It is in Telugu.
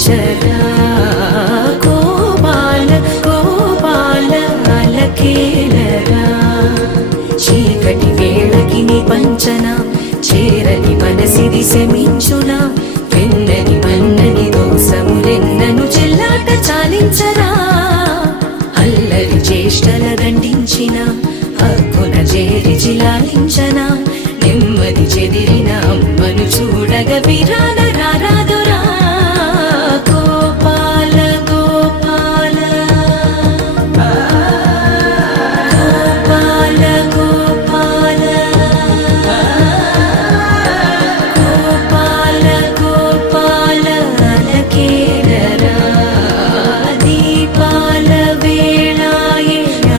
దించగా గోపాల గోపాల అలకేలరా చీకటి వేళకి పంచన చేరని మనసిది శమించున వెన్నని మన్నని దోసములెన్నను చెల్లాట చాలించరా అల్లరి చేష్టల దండించిన హక్కున చేరి చిలాలించనా